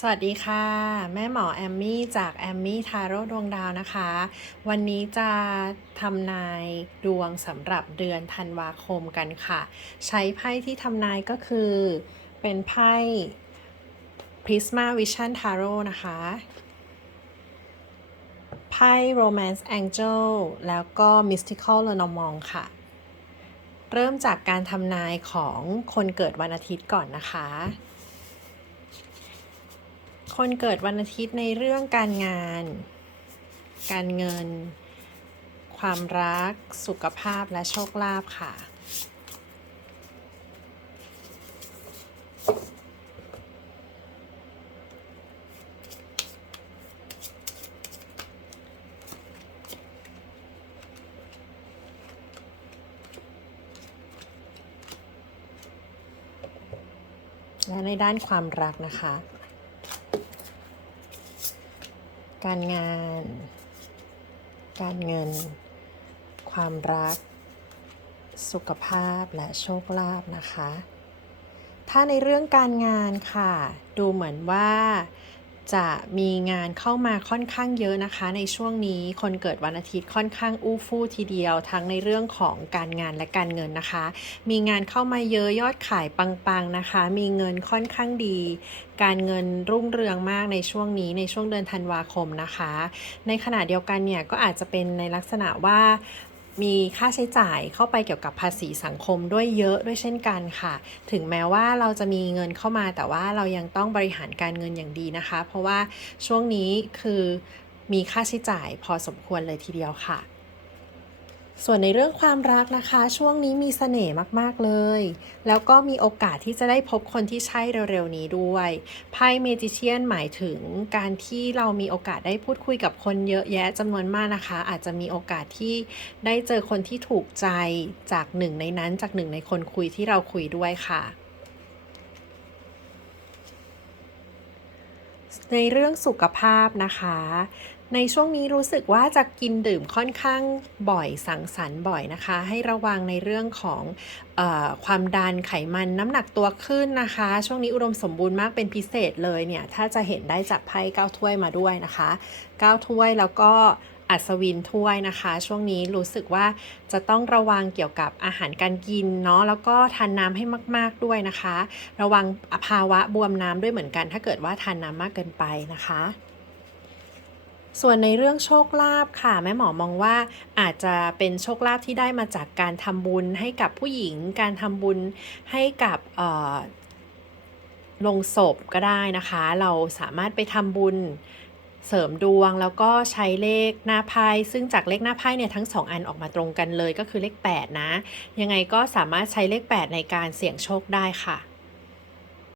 สวัสดีค่ะ แม่หมอแอมมี่จากแอมมี่ทาโร่ดวงดาวนะคะ วันนี้จะทำนายดวงสำหรับเดือนธันวาคมกันค่ะ ใช้ไพ่ที่ทำนายก็คือ เป็นไพ่ Prisma Vision Tarot นะคะ ไพ่ Romance Angel แล้วก็ Mystical Lenormand ค่ะ เริ่มจากการทำนายของคนเกิดวันอาทิตย์ก่อนนะคะ คนเกิดวันอาทิตย์ในเรื่องการงาน การเงิน ความรัก สุขภาพและโชคลาภค่ะและในด้านความรักนะคะ การงาน การเงิน ความรัก สุขภาพและโชคลาภนะคะ ถ้าในเรื่องการงานค่ะ ดูเหมือนว่า จะมีงานเข้ามาค่อนข้างเยอะนะคะ ในช่วงนี้คนเกิดวันอาทิตย์ค่อนข้างอู้ฟู่ทีเดียว ทั้งในเรื่องของการงานและการเงินนะคะ มีงานเข้ามาเยอะยอดขายปังๆนะคะ มีเงินค่อนข้างดี การเงินรุ่งเรืองมากในช่วงนี้ในช่วงเดือนธันวาคมนะคะ ในขณะเดียวกันเนี่ยก็อาจจะเป็นในลักษณะว่า มีค่าใช้จ่ายเข้าไปเกี่ยวกับภาษีสังคมด้วยเยอะด้วยเช่นกันค่ะ ถึงแม้ว่าเราจะมีเงินเข้ามาแต่ว่าเรายังต้องบริหารการเงินอย่างดีนะคะ เพราะว่าช่วงนี้คือมีค่าใช้จ่ายพอสมควรเลยทีเดียวค่ะ ส่วนในเรื่องความรักนะคะ ช่วงนี้มีเสน่ห์มาก ๆ เลย แล้วก็มีโอกาสที่จะได้พบคนที่ใช่เร็ว ๆ นี้ด้วยไพ่เมจิเชียนหมายถึงการที่เรามีโอกาสได้พูดคุยกับคนเยอะแยะจำนวนมากนะคะ อาจจะมีโอกาสที่ได้เจอคนที่ถูกใจจากหนึ่งในนั้นจากหนึ่งในคนคุยที่เราคุยด้วยค่ะในเรื่องสุขภาพนะคะ ในช่วงนี้รู้สึกว่าจะกินดื่มค่อนข้างบ่อยสังสรรค์บ่อยนะคะ ให้ระวังในเรื่องของออความดันไขมันน้ำหนักตัวขึ้นนะคะ ช่วงนี้อุดมสมบูรณ์มากเป็นพิเศษเลยเนี่ย ถ้าจะเห็นได้จากไพ่เก้าถ้วยมาด้วยนะคะเก้าถ้วยแล้วก็อัศวินถ้วยนะคะ ช่วงนี้รู้สึกว่าจะต้องระวังเกี่ยวกับอาหารการกินเนาะแล้วก็ทานน้ำให้มาก ๆด้วยนะคะ ระวังภาวะบวมน้ำด้วยเหมือนกัน ถ้าเกิดว่าทานน้ำมากเกินไปนะคะ ส่วนในเรื่องโชคลาภค่ะ แม่หมอมองว่าอาจจะเป็นโชคลาภที่ได้มาจากการทำบุญให้กับผู้หญิง การทำบุญให้กับลงศพก็ได้นะคะ เราสามารถไปทำบุญเสริมดวงแล้วก็ใช้เลขหน้าไพ่ซึ่งจากเลขหน้าไพ่เนี่ยทั้งสองอันออกมาตรงกันเลยก็คือเลข 8 นะ ยังไงก็สามารถใช้เลข 8 ในการเสี่ยงโชคได้ค่ะ